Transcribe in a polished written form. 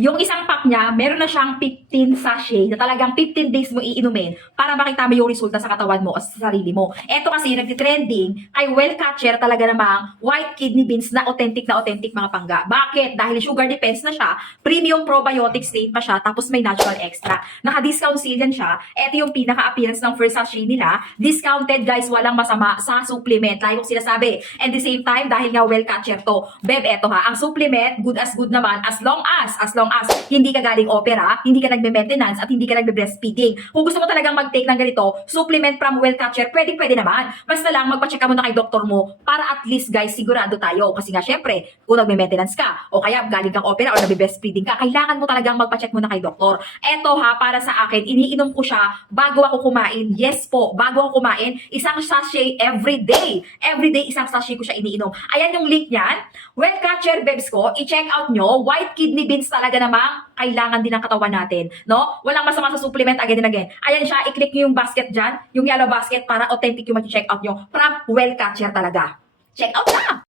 Yung isang pack niya, meron na siyang 15 sachet na talagang 15 days mo iinumin para makita mo yung resulta sa katawan mo o sa sarili mo. Ito kasi nagtitrending kay Well Catcher talaga namang white kidney beans na authentic mga pangga. Bakit? Dahil sugar depends na siya, premium probiotic state pa siya, tapos may natural extra. Naka-discount sale yan siya. Ito yung pinaka-appearance ng first sachet nila. Discounted guys, walang masama sa supplement. Like kong sinasabi. And the same time, dahil nga Well Catcher to, Beb, eto ha, ang supplement, good as good naman as long as hindi ka galing opera, hindi ka nagme-maintenance, at hindi ka nagbe-breastfeeding. Kung gusto mo talagang mag-take ng ganito, supplement from Well Catcher, pwede naman. Basta lang, magpa-check ka muna kay doktor mo para at least guys, sigurado tayo. Kasi nga, syempre, kung nagme-maintenance ka, o kaya galing kang opera o nagbe-breastfeeding ka, kailangan mo talagang magpa-check muna kay doktor. Eto ha, para sa akin, iniinom ko siya bago ako kumain. Yes po, bago ako kumain, isang sachet every day. Every day, isang sachet ko siya iniinom. Ayan yung link niyan. Well Catcher Bebs ko, i-check out nyo. White kidney beans talaga namang kailangan din ng katawan natin. No? Walang masama sa supplement again and again. Ayan siya, i-click nyo yung basket dyan, yung yellow basket para authentic yung mag-check out nyo. From Well Catcher talaga. Check out na!